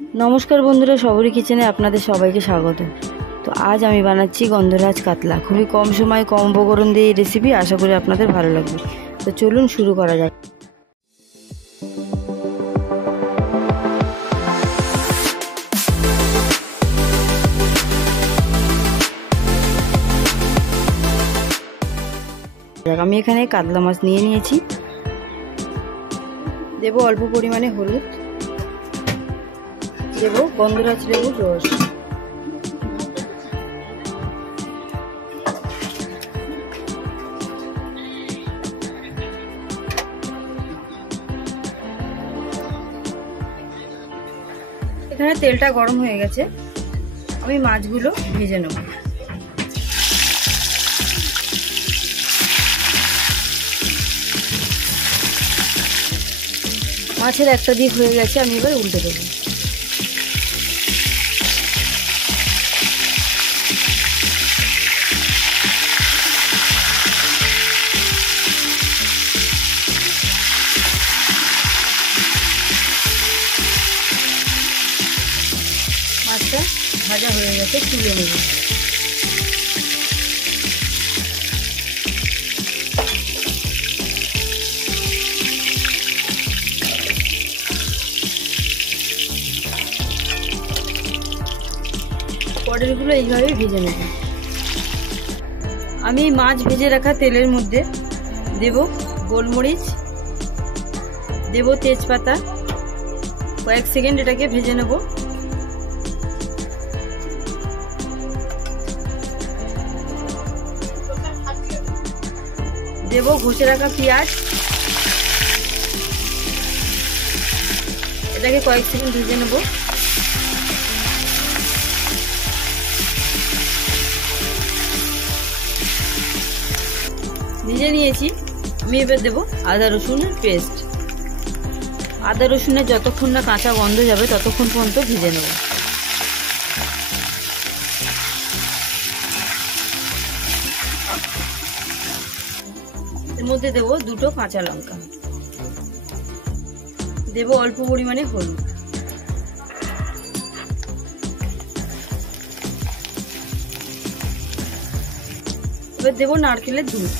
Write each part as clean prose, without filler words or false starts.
नमस्कार बंधुरा सबरी किचेने आपनादेर सबाइके स्वागत। तो आज आमी बानाच्छि गंधराज कातला। खूबই कम समय कम उपकरण दिए रेसिपि, आशा करी आपनादेर भालो लागबे। तो चलुन शुरू करा जाक। আমি এখানে কাতলা মাছ নিয়ে নিয়েছি। দেব অল্প পরিমাণে হলুদ, দেব গন্ধরাজ লেবুর রস, এখানে তেলটা গরম হয়ে গেছে, আমি মাছগুলো ভেজে নেব। মাছের একটা দিক হয়ে গেছে, আমি এবার উল্টে দেব। মাছটা ভাজা হয়ে গেছে, তুলে নেব। পটলগুলো এইভাবে ভেজে নেব। আমি মাছ ভেজে রাখা তেলের মধ্যে দেব গোলমরিচ, দেব তেজপাতা, কয়েক সেকেন্ড এটাকে ভেজে নেব। দেব ঘষে রাখা পেঁয়াজ, এটাকে কয়েক সেকেন্ড ভেজে নেব। ভেজে নিয়েছি, আমি এবার দেবো আদা রসুনের পেস্ট। আদা রসুনের যতক্ষণ না কাঁচা গন্ধ যাবে ততক্ষণ পর্যন্ত ভেজে নেব। এর মধ্যে দেবো দুটো কাঁচা লঙ্কা, দেবো অল্প পরিমাণে হলুদ, এবার দেবো নারকেলের দুধ,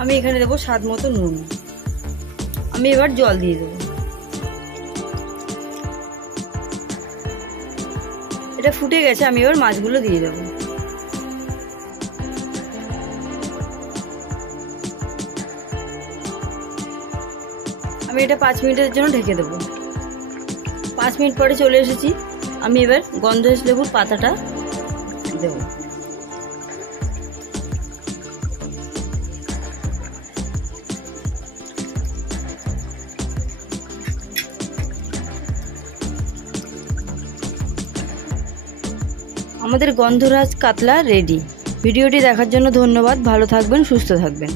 আমি এখানে দেবো স্বাদ মতো নুন। আমি এবার জল দিয়ে দেবো। এটা ফুটে গেছে, আমি এবার মাছগুলো দিয়ে দেবো। আমি এটা 5 মিনিটের জন্য ঢেকে দেবো। 5 মিনিট পরে চলে এসেছি। আমি এবার গন্ধরাজ লেবুর পাতাটা দেবো। আমাদের গন্ধরাজ কাতলা রেডি। ভিডিওটি দেখার জন্য ধন্যবাদ। ভালো থাকবেন, সুস্থ থাকবেন।